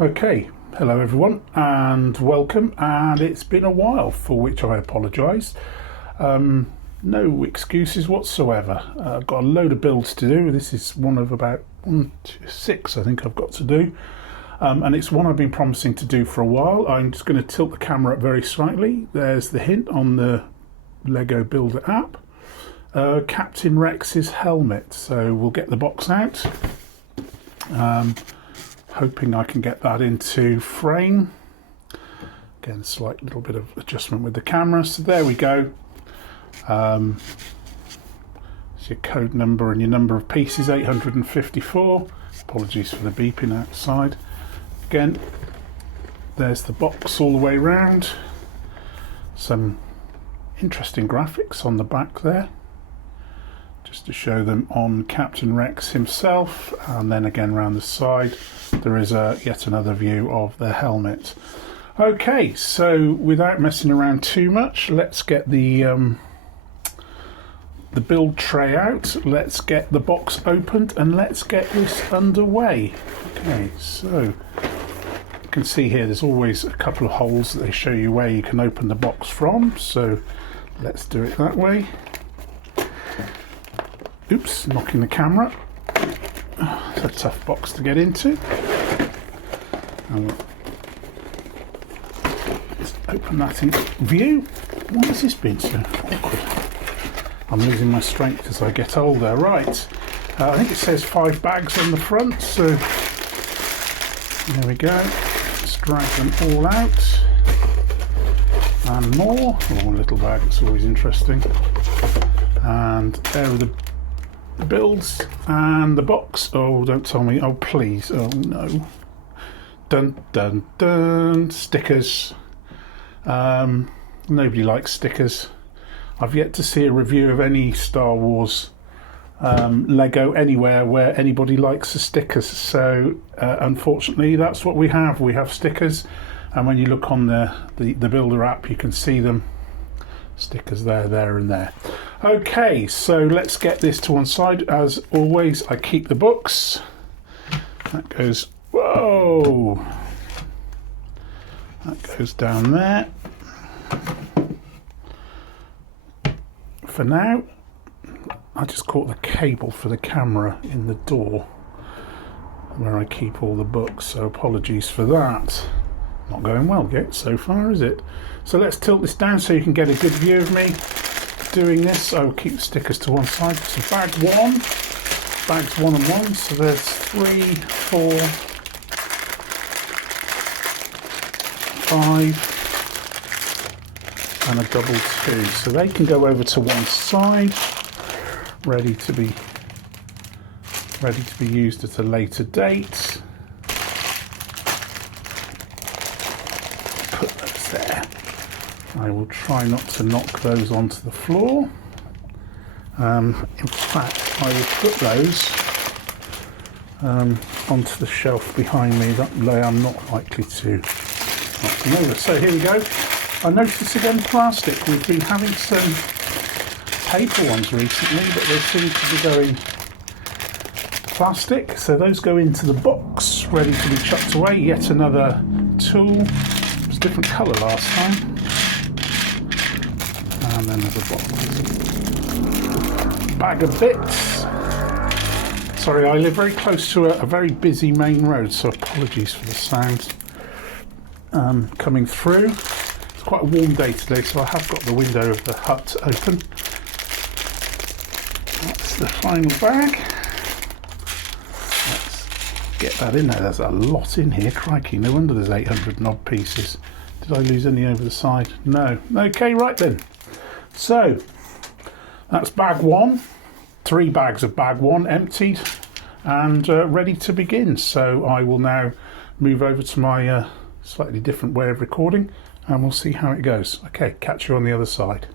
Okay, hello everyone and welcome, and it's been a while, for which I apologise. No excuses whatsoever. I've got a load of builds to do. This is one of about 6 I think I've got to do, and it's one I've been promising to do for a while. I'm just going to tilt the camera up very slightly. There's the hint on the Lego Builder app. Captain Rex's helmet, so we'll get the box out. Hoping I can get that into frame. Again, slight little bit of adjustment with the camera. So there we go. It's your code number and your number of pieces, 854. Apologies for the beeping outside. Again, there's the box all the way around. Some interesting graphics on the back there, just to show them on Captain Rex himself, and then again around the side there is yet another view of the helmet. Okay, so without messing around too much, let's get the build tray out, let's get the box opened, and let's get this underway. Okay, so you can see here there's always a couple of holes that they show you where you can open the box from, so let's do it that way. Oops, knocking the camera. It's a tough box to get into. And let's open that in view. Why has this been so awkward? I'm losing my strength as I get older. Right, I think it says 5 bags on the front, so there we go. Let's drag them all out. And more. Oh, a little bag, it's always interesting. And there are the builds and the box. Oh, don't tell me. Oh, please. Oh, no. Dun, dun, dun. Stickers. Nobody likes stickers. I've yet to see a review of any Star Wars Lego anywhere where anybody likes the stickers. So, unfortunately, that's what we have. We have stickers. And when you look on the Builder app, you can see them. Stickers there and there. Okay, so let's get this to one side. As always, I keep the books. That goes, whoa! That goes down there. For now, I just caught the cable for the camera in the door where I keep all the books, so apologies for that. Not going well yet so far, is it? So let's tilt this down so you can get a good view of me doing this. I'll keep the stickers to one side. So bag 1, bags 1 and 1. So there's 3, 4, 5, and a double 2. So they can go over to one side, ready to be used at a later date. Put those there. I will try not to knock those onto the floor. In fact, I will put those onto the shelf behind me. That way I'm not likely to knock them over. So here we go. I noticed again plastic. We've been having some paper ones recently, but they seem to be going plastic. So those go into the box, ready to be chucked away. Yet another tool. It was a different colour last time. And then there's a box. Bag of bits. Sorry, I live very close to a very busy main road, so apologies for the sound coming through. It's quite a warm day today, so I have got the window of the hut open. That's the final bag. Let's get that in there. There's a lot in here, crikey. No wonder there's 800 and odd pieces. Did I lose any over the side? No. Okay, right then. So, that's bag 1, 3 bags of bag 1 emptied and ready to begin. So I will now move over to my slightly different way of recording and we'll see how it goes. Okay, catch you on the other side.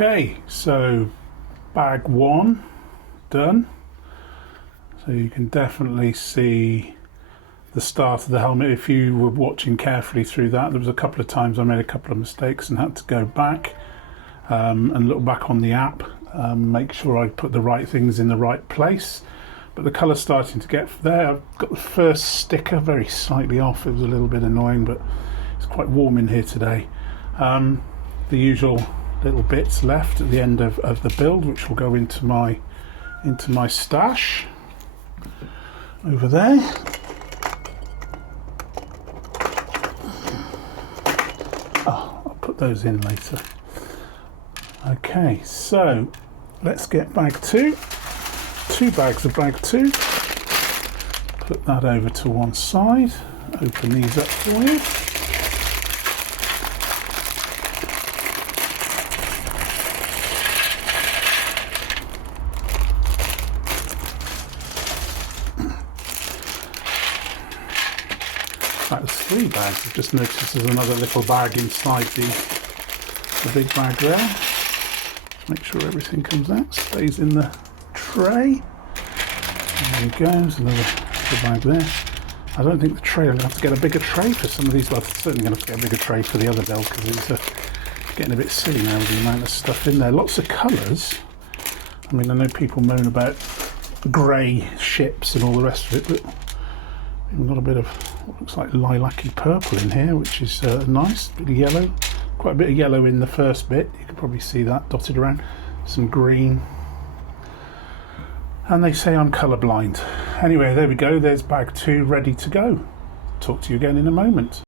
Okay, so bag 1 done. So you can definitely see the start of the helmet. If you were watching carefully through that, there was a couple of times I made a couple of mistakes and had to go back and look back on the app, make sure I put the right things in the right place. But the colour's starting to get there. I've got the first sticker very slightly off. It was a little bit annoying, but it's quite warm in here today. The usual little bits left at the end of the build, which will go into my stash over there. Oh, I'll put those in later. Okay, so let's get bag 2. 2 bags of bag 2. Put that over to one side. Open these up for you. That was 3 bags. I've just noticed there's another little bag inside the big bag there. Make sure everything comes out, stays in the tray. There we go, there's another bag there. I don't think the tray, I'm going to have to get a bigger tray for some of these. Well, I'm certainly going to have to get a bigger tray for the other build because it's getting a bit silly now with the amount of stuff in there. Lots of colours. I mean, I know people moan about grey ships and all the rest of it, but we've got a bit of what looks like lilac-y purple in here, which is nice. A bit of yellow, quite a bit of yellow in the first bit. You can probably see that dotted around. Some green. And they say I'm colourblind. Anyway, there we go. There's bag 2 ready to go. Talk to you again in a moment.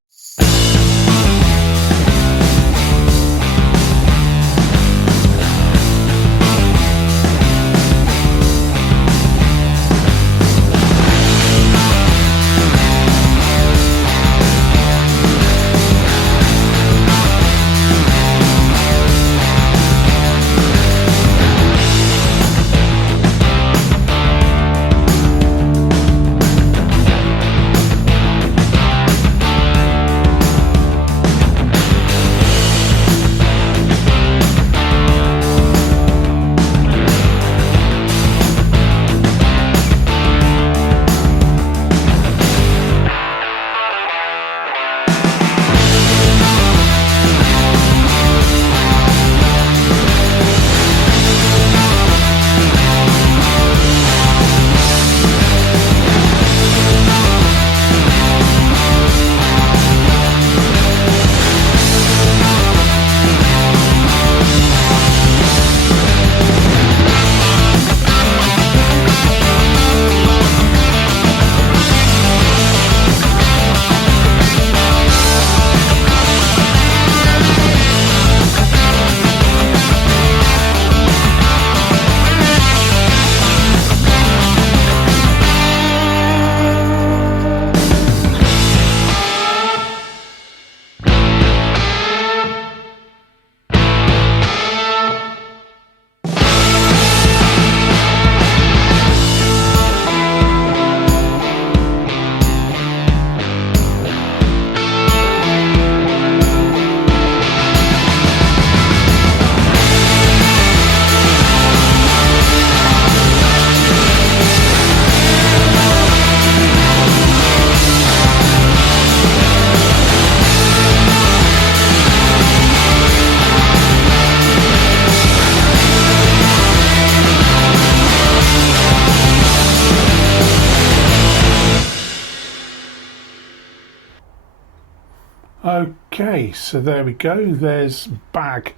Okay, so there we go. There's bag,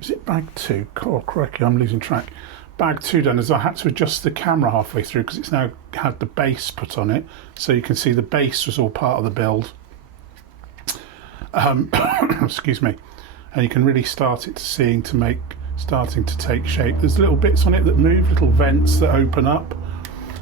is it bag 2? Oh, crikey, I'm losing track. Bag 2 done, as I had to adjust the camera halfway through because it's now had the base put on it, so you can see the base was all part of the build. Excuse me. And you can really start it starting to take shape. There's little bits on it that move, little vents that open up.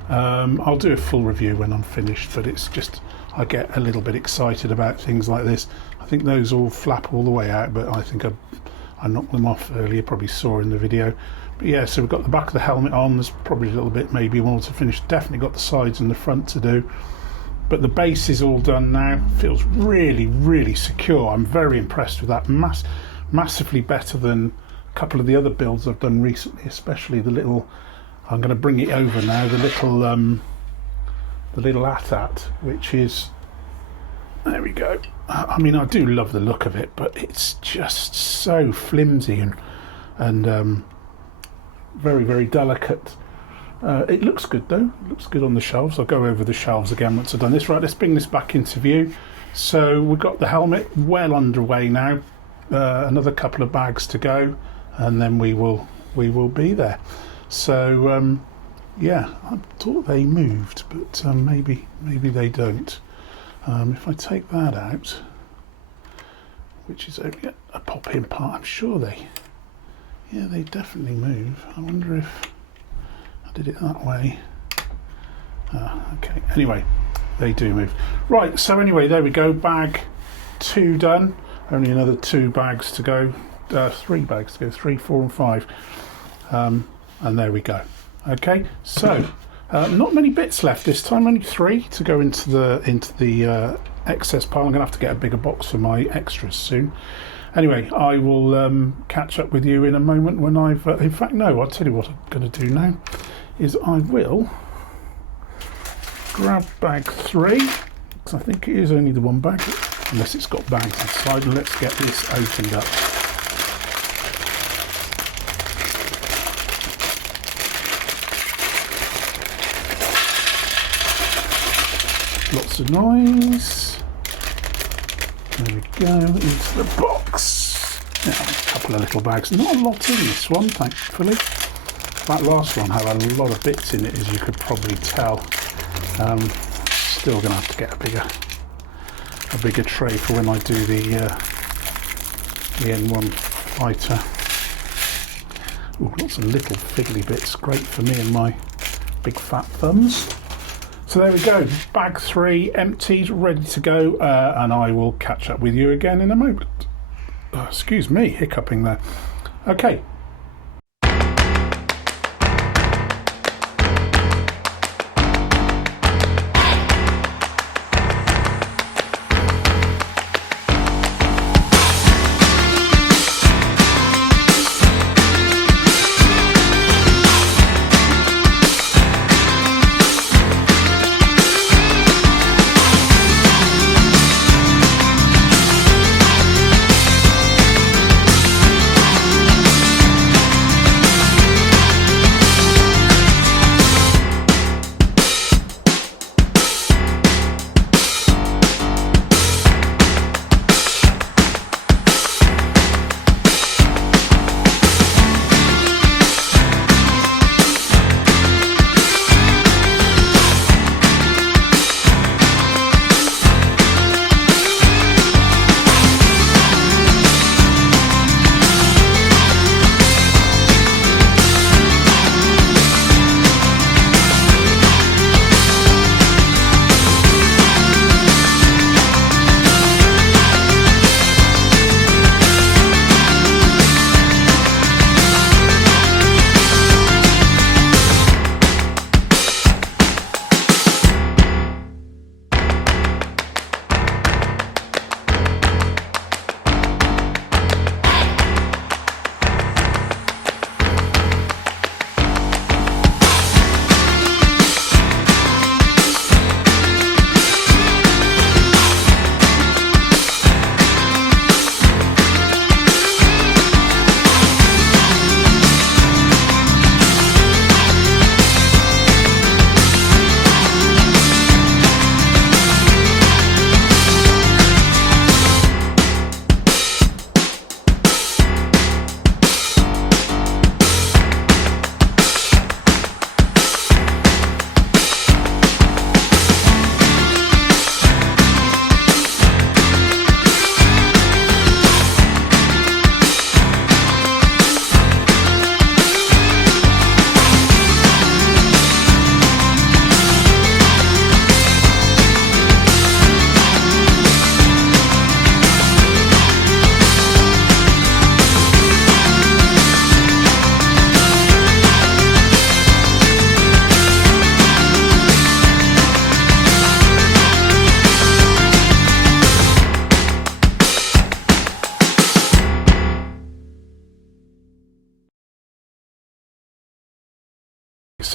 I'll do a full review when I'm finished, but it's just, I get a little bit excited about things like this. I think those all flap all the way out, but I think I knocked them off earlier, probably saw in the video. But yeah, so we've got the back of the helmet on. There's probably a little bit maybe more to finish. Definitely got the sides and the front to do. But the base is all done now. Feels really, really secure. I'm very impressed with that. Massively better than couple of the other builds I've done recently, especially the little, I'm going to bring it over now, the little AT-AT, which is, there we go. I mean, I do love the look of it, but it's just so flimsy and very, very delicate. It looks good though, it looks good on the shelves. I'll go over the shelves again once I've done this. Right, let's bring this back into view. So we've got the helmet well underway now. Another couple of bags to go, and then we will be there. So yeah, I thought they moved, but maybe they don't. If I take that out, which is only a pop-in part, I'm sure they definitely move. I wonder if I did it that way. Okay, anyway, they do move. Right, so anyway, there we go, bag 2 done. Only another 2 bags to go, 3 bags to go, 3, 4 and 5. And there we go. Okay, so not many bits left this time, only 3 to go into the excess pile. I'm going to have to get a bigger box for my extras soon. Anyway, I will catch up with you in a moment when I've... in fact, no, I'll tell you what I'm going to do now, is I will grab bag 3, because I think it is only the 1 bag, unless it's got bags inside, and let's get this opened up. Lots of noise. There we go, into the box. Now, a couple of little bags. Not a lot in this one, thankfully. That last one had a lot of bits in it, as you could probably tell. Still going to have to get a bigger tray for when I do the N1 fighter. Ooh, lots of little fiddly bits, great for me and my big fat thumbs. So there we go, bag 3 emptied, ready to go, and I will catch up with you again in a moment. Excuse me, hiccuping there. Okay.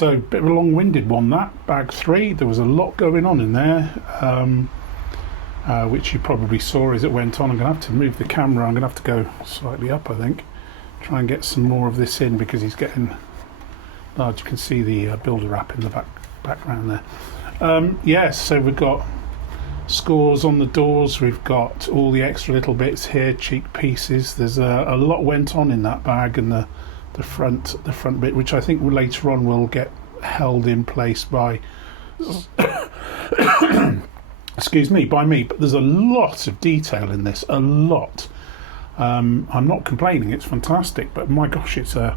So, bit of a long-winded one, that bag 3. There was a lot going on in there, which you probably saw as it went on. I'm going to have to move the camera. I'm going to have to go slightly up, I think. Try and get some more of this in because he's getting large. You can see the builder wrap in the background there. Yes, so we've got scores on the doors. We've got all the extra little bits here, cheek pieces. There's a lot went on in that bag, and the front bit, which I think later on will get held in place by excuse me, by me. But there's a lot of detail in this, a lot. I'm not complaining, it's fantastic, but my gosh, it's a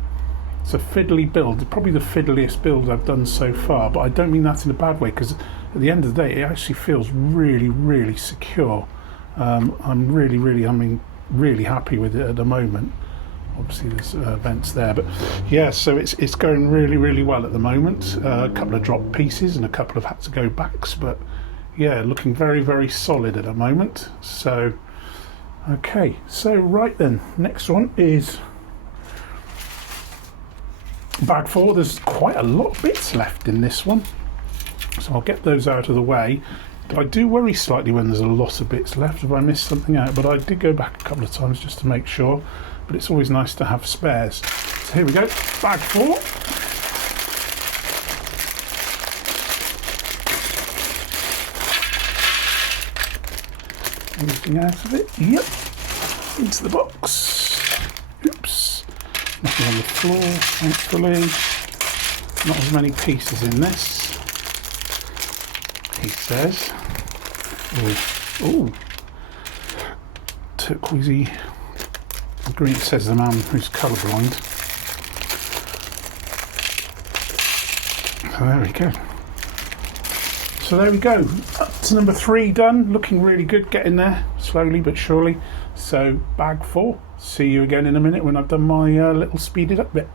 fiddly build, probably the fiddliest build I've done so far, but I don't mean that in a bad way, because at the end of the day it actually feels really, really secure. I'm really happy with it at the moment. Obviously there's vents there, but yeah, so it's going really, really well at the moment. A couple of drop pieces and a couple of had to go backs, but yeah, looking very, very solid at the moment. So okay, so right then, next one is bag 4. There's quite a lot of bits left in this one, so I'll get those out of the way. But I do worry slightly when there's a lot of bits left if I miss something out, but I did go back a couple of times just to make sure, but it's always nice to have spares. So here we go, bag 4. Anything out of it? Yep, into the box. Oops, nothing on the floor, thankfully. Not as many pieces in this, he says. Oh, turquoisey green, says the man who's colourblind. So there we go. So there we go, up to number 3 done, looking really good, getting there, slowly but surely. So bag 4, see you again in a minute when I've done my little speeded up bit.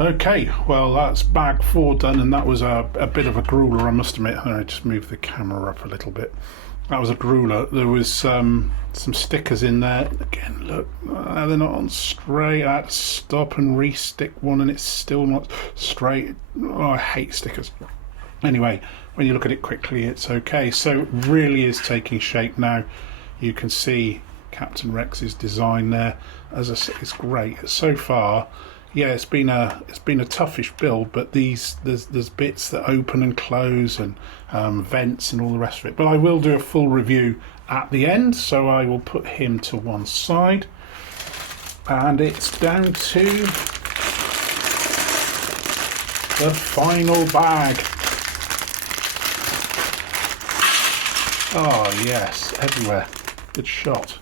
Okay, well that's bag 4 done, and that was a bit of a grueler, I must admit. I just moved the camera up a little bit. That was a grueler. There was some stickers in there. Again, look, they're not on straight. I had to stop and re-stick one and it's still not straight. Oh, I hate stickers. Anyway, when you look at it quickly, it's okay. So it really is taking shape now. You can see Captain Rex's design there. As I said, it's great. So far, yeah, it's been a toughish build, but there's bits that open and close and vents and all the rest of it. But I will do a full review at the end, so I will put him to one side, and it's down to the final bag. Oh yes, everywhere. Good shot.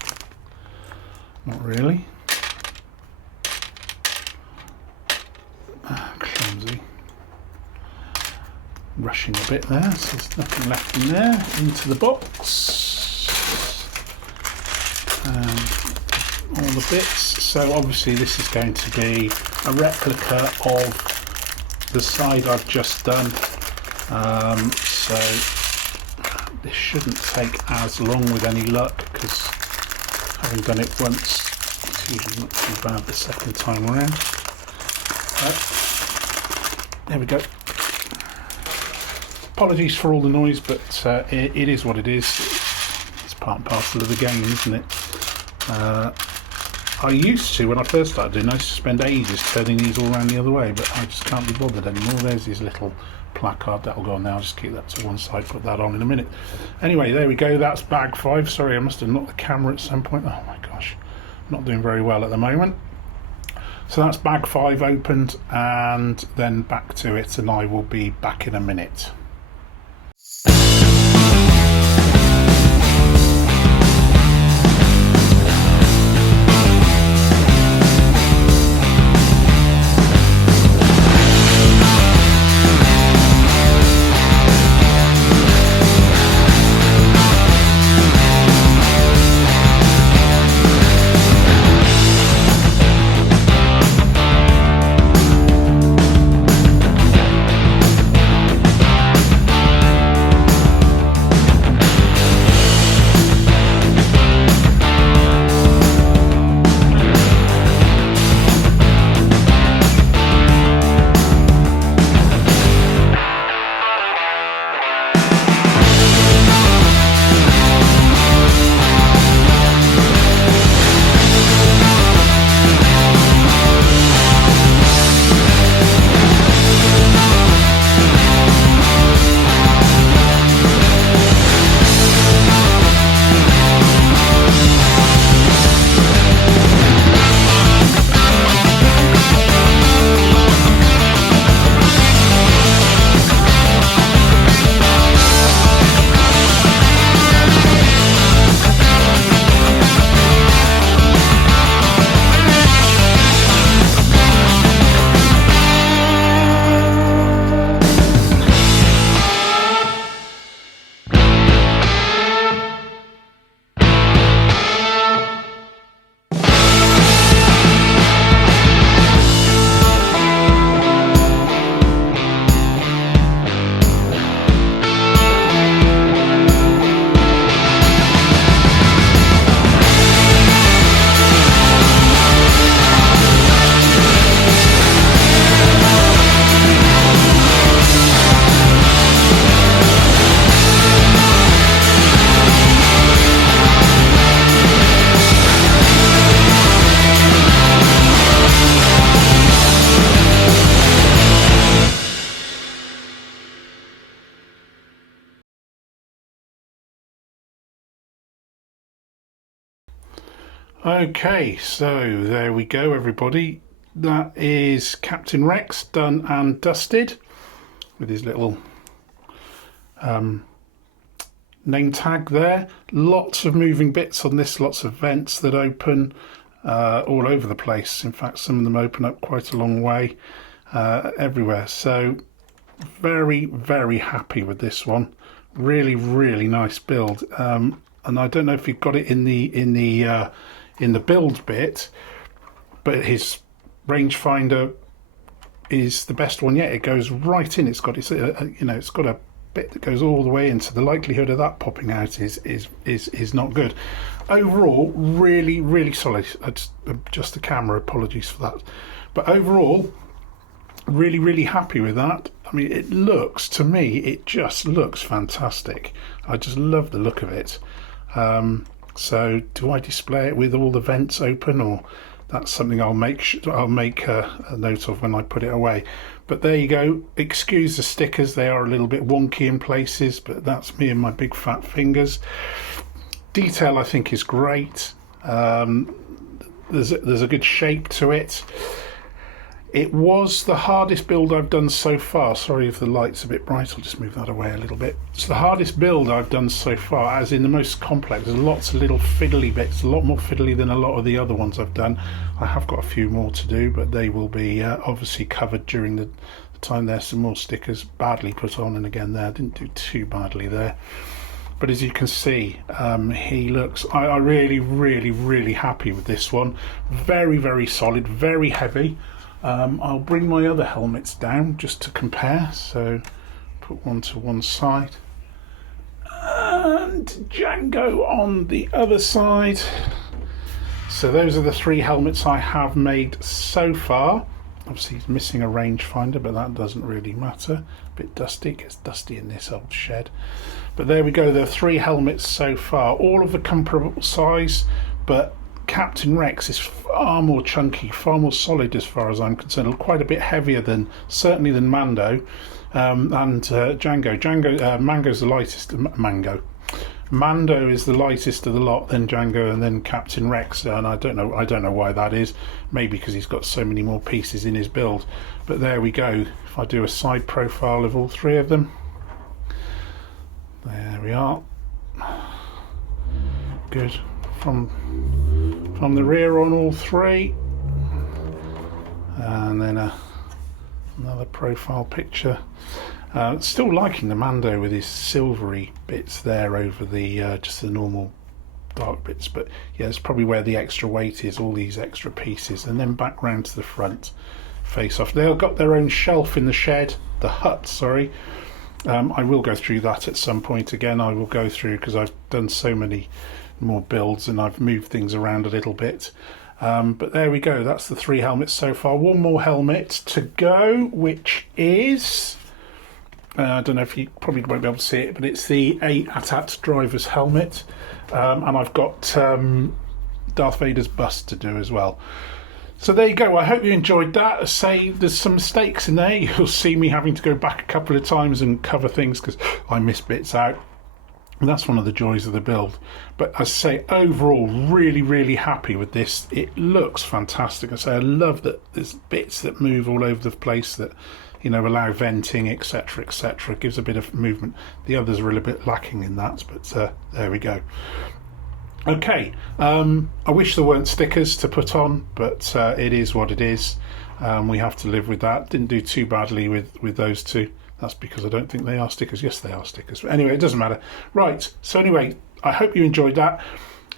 Not really. Clumsy. Rushing a bit there, so there's nothing left in there. Into the box. And all the bits. So obviously this is going to be a replica of the side I've just done. So this shouldn't take as long with any luck, because having done it once, it's usually not too bad the second time around. There we go. Apologies for all the noise, but it is what it is. It's part and parcel of the game, isn't it? I used to, when I first started doing, I used to spend ages turning these all around the other way, but I just can't be bothered anymore. There's his little placard, that'll go on now. I'll just keep that to one side, put that on in a minute. Anyway, there we go, that's bag 5. Sorry, I must have knocked the camera at some point. Oh my gosh, not doing very well at the moment. So that's bag 5 opened, and then back to it, and I will be back in a minute. Okay, so there we go, everybody. That is Captain Rex done and dusted with his little name tag there. Lots of moving bits on this, lots of vents that open all over the place. In fact, some of them open up quite a long way everywhere. So very, very happy with this one. Really, really nice build. And I don't know if you've got it in the build bit, but his rangefinder is the best one yet. It goes right in. It's got it's got a bit that goes all the way in, so the likelihood of that popping out is not good. Overall, really, really solid. Just the camera, apologies for that. But overall, really, really happy with that. I mean, it looks, to me, it just looks fantastic. I just love the look of it. So do I display it with all the vents open, or that's something I'll make a note of when I put it away. But there you go. Excuse the stickers, they are a little bit wonky in places, but that's me and my big fat fingers. Detail I think is great. There's a good shape to it. It was the hardest build I've done so far. Sorry if the light's a bit bright, I'll just move that away a little bit. It's the hardest build I've done so far, as in the most complex. There's lots of little fiddly bits, a lot more fiddly than a lot of the other ones I've done. I have got a few more to do, but they will be obviously covered during the time. There's some more stickers badly put on, and again there, I didn't do too badly there. But as you can see, he looks, I'm really happy with this one. Very solid, very heavy. I'll bring my other helmets down just to compare, so put one to one side and Django on the other side. So those are the 3 helmets I have made so far. Obviously he's missing a rangefinder, but that doesn't really matter. A bit dusty, it gets dusty in this old shed. But there we go, there are 3 helmets so far, all of the comparable size, but Captain Rex is far more chunky, far more solid as far as I'm concerned, quite a bit heavier than, certainly than Mando, and Django. Mango's the lightest. Mando is the lightest of the lot, then Django, and then Captain Rex, and I don't know why that is. Maybe because he's got so many more pieces in his build. But there we go. If I do a side profile of all 3 of them, there we are. Good. From the rear on all 3, and then another profile picture. Still liking the Mando with his silvery bits there over the just the normal dark bits, but yeah, it's probably where the extra weight is, all these extra pieces. And then back round to the front, face off. They've got their own shelf in the shed, the hut, sorry. I will go through that at some point again. I will go through, because I've done so many more builds and I've moved things around a little bit. But there we go, that's the 3 helmets so far. One more helmet to go, which is, I don't know if you probably won't be able to see it, but it's the AT-AT driver's helmet. And I've got Darth Vader's bust to do as well. So there you go, I hope you enjoyed that. I say there's some mistakes in there. You'll see me having to go back a couple of times and cover things because I miss bits out. And that's one of the joys of the build. But as I say, overall, really happy with this. It looks fantastic. I say I love that there's bits that move all over the place that, you know, allow venting, etc, etc. It gives a bit of movement. The others are a little bit lacking in that, but there we go. Okay, I wish there weren't stickers to put on, but it is what it is. We have to live with that. Didn't do too badly with those 2. That's because I don't think they are stickers. Yes, they are stickers. But anyway, it doesn't matter. Right, so anyway, I hope you enjoyed that.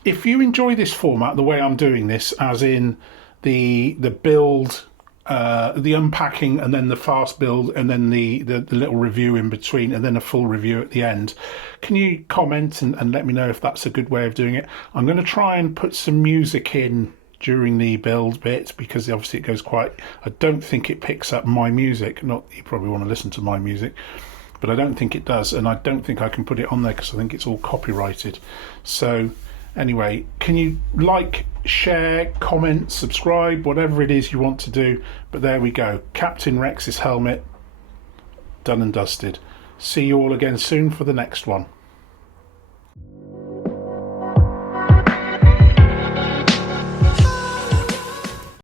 If you enjoy this format, the way I'm doing this, as in the build, the unpacking, and then the fast build, and then the little review in between, and then a full review at the end, can you comment and let me know if that's a good way of doing it? I'm going to try and put some music in during the build bit, because obviously it goes quite, I don't think it picks up my music. Not you probably want to listen to my music, but I don't think it does, and I don't think I can put it on there because I think it's all copyrighted. So anyway, can you like, share, comment, subscribe, whatever it is you want to do. But there we go, Captain Rex's helmet done and dusted. See you all again soon for the next one.